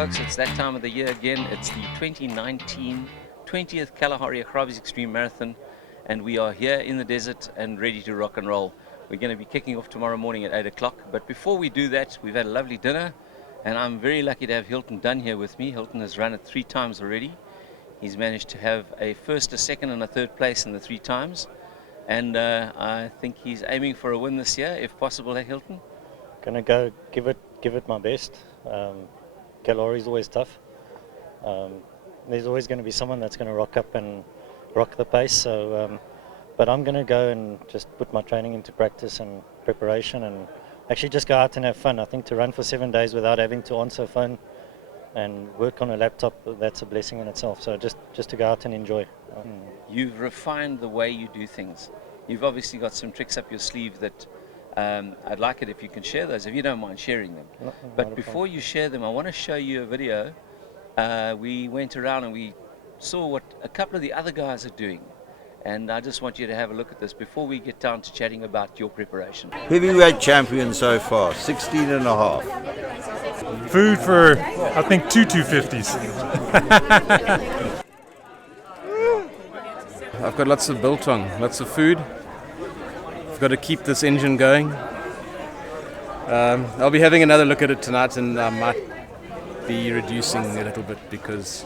folks, it's that time of the year again. It's the 2019 20th Kalahari Augrabies Extreme Marathon, and we are here in the desert and ready to rock and roll. We're going to be kicking off tomorrow morning at 8 o'clock, but before we do that, we've had a lovely dinner, and I'm very lucky to have Hylton Dunn here with me. Hylton has run it 3 times already. He's managed to have a first, a second, and a third place in the 3 times, and I think he's aiming for a win this year, if possible, Hylton? Gonna go give it my best. Kalahari is always tough. There's always going to be someone that's going to rock up and rock the pace. So, but I'm going to go and just put my training into practice and preparation, and actually just go out and have fun. I think to run for 7 days without having to answer a phone and work on a laptop, that's a blessing in itself. So just to go out and enjoy. You've refined the way you do things. You've obviously got some tricks up your sleeve that I'd like it if you can share those, if you don't mind sharing them. But before you share them, I want to show you a video. We went around and we saw what a couple of the other guys are doing. And I just want you to have a look at this before we get down to chatting about your preparation. Heavyweight champion so far, 16 and a half. Food for, I think, two 250s. I've got lots of biltong, lots of food. I've got to keep this engine going. I'll be having another look at it tonight, and I might be reducing a little bit because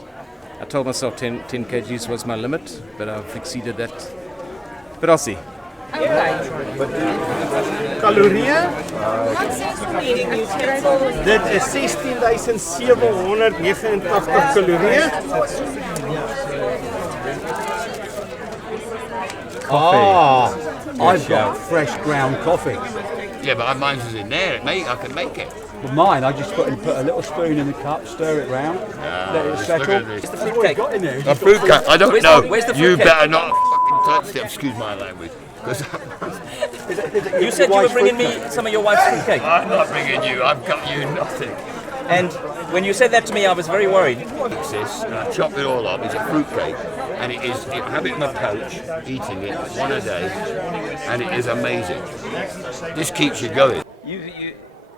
I told myself 10 kgs was my limit, but I've exceeded that. But I'll see. Calorieën? Dit is 16.789 calorieën. Coffee. I've got fresh ground coffee. Yeah, but mine was in there, mate. I can make it. With mine, I just put a little spoon in the cup, stir it round, let it settle. What's the fruitcake? Got in there? A fruitcake? I don't know. Where's the you fruitcake? better not fucking touch it. Excuse my language. You said you were bringing me some of your wife's fruitcake. I'm not bringing you. I've got you nothing. And when you said that to me, I was very worried. It's this, and I chop it all up. It's a fruitcake, and I have it in my pouch, eating it one a day, and it is amazing. This keeps you going.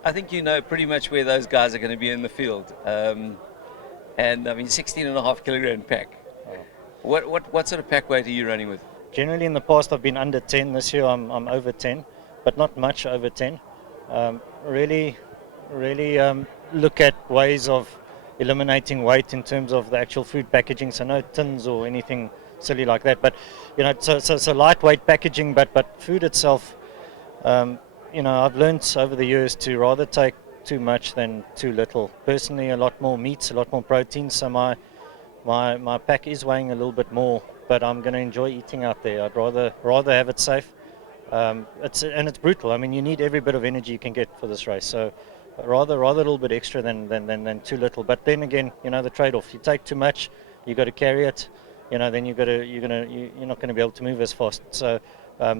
I think you know pretty much where those guys are going to be in the field. And I mean, 16.5 kilogram pack. What sort of pack weight are you running with? Generally in the past I've been under 10. This year I'm over 10, but not much over 10. Really look at ways of eliminating weight in terms of the actual food packaging. So no tins or anything silly like that. But you know, so lightweight packaging, but food itself. You know, I've learned over the years to rather take too much than too little. Personally, a lot more meats, a lot more protein. So my pack is weighing a little bit more, but I'm going to enjoy eating out there. I'd rather have it safe. It's brutal. I mean, you need every bit of energy you can get for this race. So rather a little bit extra than too little. But then again, you know, the trade-off. You take too much, you got to carry it. You know, then you're not going to be able to move as fast. So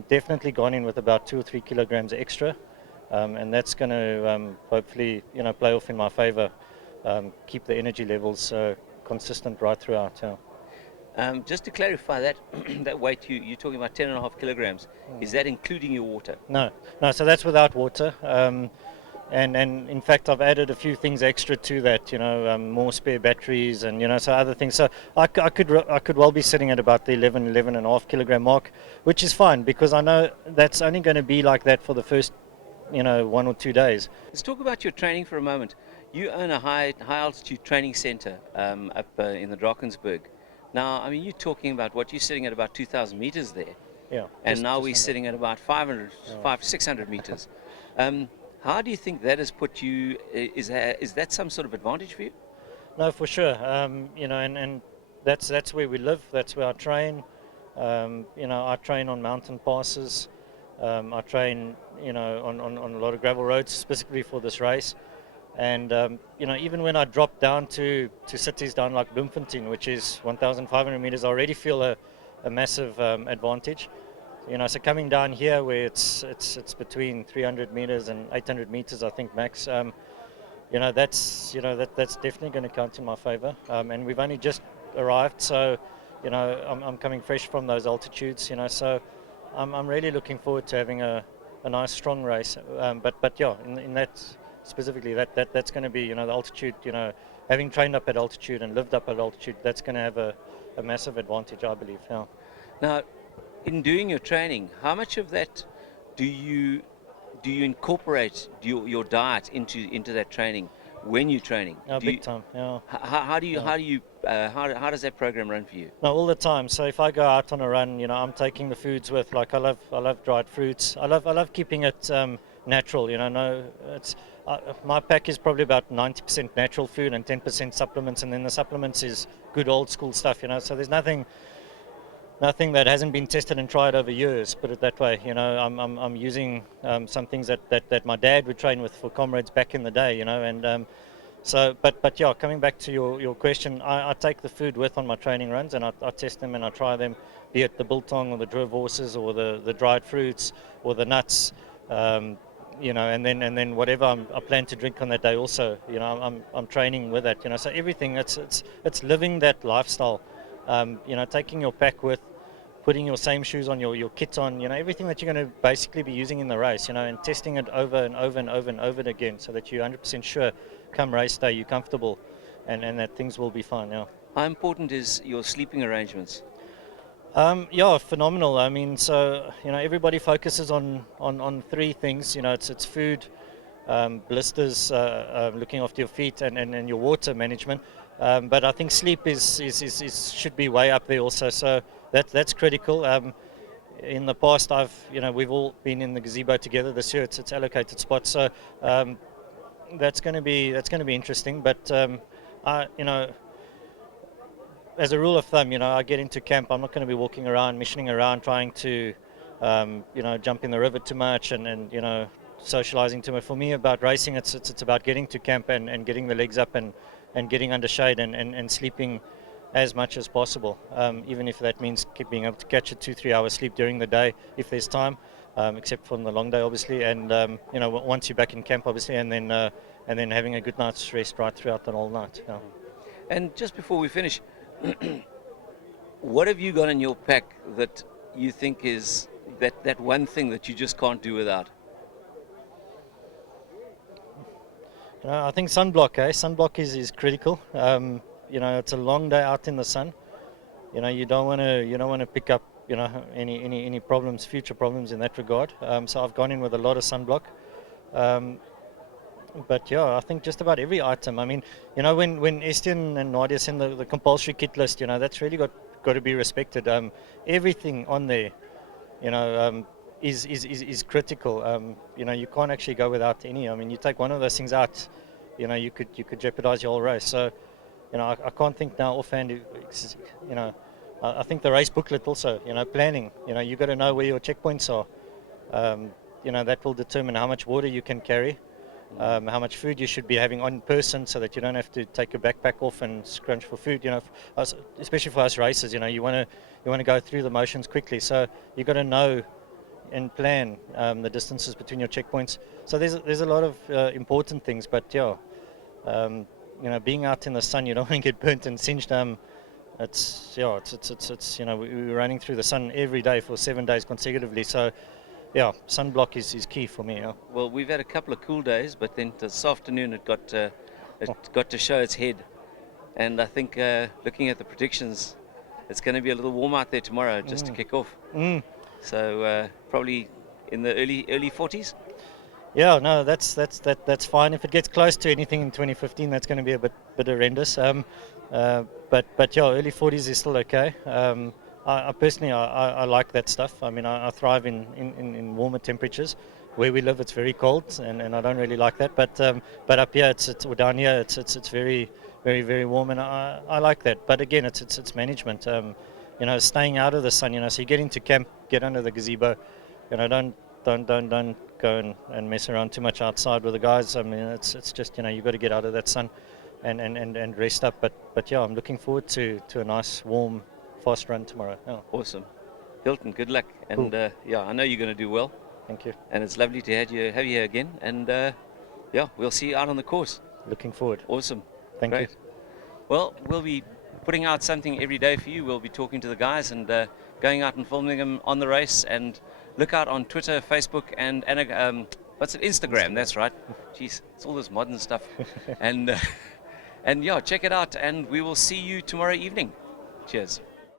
definitely gone in with about 2 or 3 kilograms extra, and that's going to hopefully, you know, play off in my favor. Keep the energy levels consistent right throughout. Yeah. Just to clarify that that weight you're talking about 10.5 kilograms. Is that including your water? No. So that's without water. And in fact, I've added a few things extra to that, you know, more spare batteries and, you know, so other things. So I could well be sitting at about the 11.5 kilogram mark, which is fine because I know that's only going to be like that for the first, you know, 1 or 2 days. Let's talk about your training for a moment. You own a high altitude training center up in the Drakensberg. Now, I mean, you're talking about you're sitting at about 2,000 meters there. Yeah. And now we're sitting at about 600 meters. How do you think that has put you? Is that some sort of advantage for you? No, for sure. You know, and that's where we live. That's where I train. You know, I train on mountain passes. I train, you know, on a lot of gravel roads specifically for this race. And you know, even when I drop down to cities down like Bloemfontein, which is 1,500 meters, I already feel a massive advantage. You know, so coming down here where it's between 300 meters and 800 meters, I think max. You know, that's definitely going to count in my favor. And we've only just arrived, so you know, I'm coming fresh from those altitudes. You know, so I'm really looking forward to having a nice strong race. But yeah, in that specifically, that's going to be, you know, the altitude, you know, having trained up at altitude and lived up at altitude, that's going to have a massive advantage, I believe. Yeah. Now, in doing your training, how much of that do you incorporate your diet into that training when you're training? Big time. Yeah. How does that program run for you? No, all the time. So if I go out on a run, I'm taking the foods with. Like I love dried fruits. I love keeping it natural. No, my pack is probably about 90% natural food and 10% supplements, and then the supplements is good old school stuff. So there's nothing that hasn't been tested and tried over years. Put it that way. I'm using some things that my dad would train with for comrades back in the day. And but yeah, coming back to your question, I take the food with on my training runs, and I test them and I try them, be it the biltong or the drove horses or the dried fruits or the nuts, and then whatever I plan to drink on that day. Also, I'm training with that. So everything it's living that lifestyle. Taking your pack with, putting your same shoes on, your kit on, everything that you're going to basically be using in the race, and testing it over and over and over and over again, so that you're 100% sure come race day you're comfortable and that things will be fine. Yeah. How important is your sleeping arrangements? Yeah, phenomenal. I mean, so everybody focuses on three things. It's food, blisters, looking after your feet, and your water management. But I think sleep is should be way up there also. So that's critical. In the past, we've all been in the gazebo together. This year, it's allocated spots. So that's going to be interesting. But as a rule of thumb, I get into camp. I'm not going to be walking around, missioning around, trying to jump in the river too much and socializing too much. For me, about racing, it's about getting to camp and getting the legs up and getting under shade and sleeping as much as possible, even if that means being able to catch a 2-3 hour sleep during the day if there's time, except for the long day obviously, and once you're back in camp obviously, and then having a good night's rest right throughout the whole night. Yeah. And just before we finish, what have you got in your pack that you think is that one thing that you just can't do without? I think sunblock. Sunblock is critical. It's a long day out in the sun. You don't want to pick up any problems, future problems in that regard. So I've gone in with a lot of sunblock. But yeah, I think just about every item. I mean, when Estienne and Nadia send the compulsory kit list, that's really got to be respected. Everything on there, is critical. You can't actually go without any. I mean, you take one of those things out, you could jeopardize your whole race. So, I can't think now offhand. I think the race booklet also. Planning. You got to know where your checkpoints are. That will determine how much water you can carry. How much food you should be having on person, so that you don't have to take your backpack off and scrunch for food. Especially for us racers, you want to go through the motions quickly. So you got to know and plan the distances between your checkpoints. So there's a lot of important things. But yeah, being out in the sun, you don't want to get burnt and singed. It's we're running through the sun every day for 7 days consecutively. So. Yeah, sunblock is key for me. Yeah. Well, we've had a couple of cool days, but then this afternoon it got to show its head, and I think looking at the predictions, it's going to be a little warm out there tomorrow just to kick off. So probably in the early 40s. Yeah, no, that's fine. If it gets close to anything in 2015, that's going to be a bit horrendous. But yeah, early 40s is still okay. I personally like that stuff. I mean, I thrive in warmer temperatures. Where we live, it's very cold, and I don't really like that. But up here, or down here, it's very, very, very warm, and I like that. But again, it's management. Staying out of the sun. So you get into camp, get under the gazebo. Don't go and mess around too much outside with the guys. I mean, it's just you've got to get out of that sun, and rest up. But yeah, I'm looking forward to a nice warm, fast run tomorrow. Yeah. Awesome. Hylton, good luck. And cool. I know you're going to do well. Thank you. And it's lovely to have you here again. And we'll see you out on the course. Looking forward. Awesome. Thank Great. you. Well, we'll be putting out something every day for you. We'll be talking to the guys and going out and filming them on the race. And look out on Twitter, Facebook, and Instagram. That's right. Jeez, it's all this modern stuff. And yeah, check it out, and we will see you tomorrow evening. Cheers.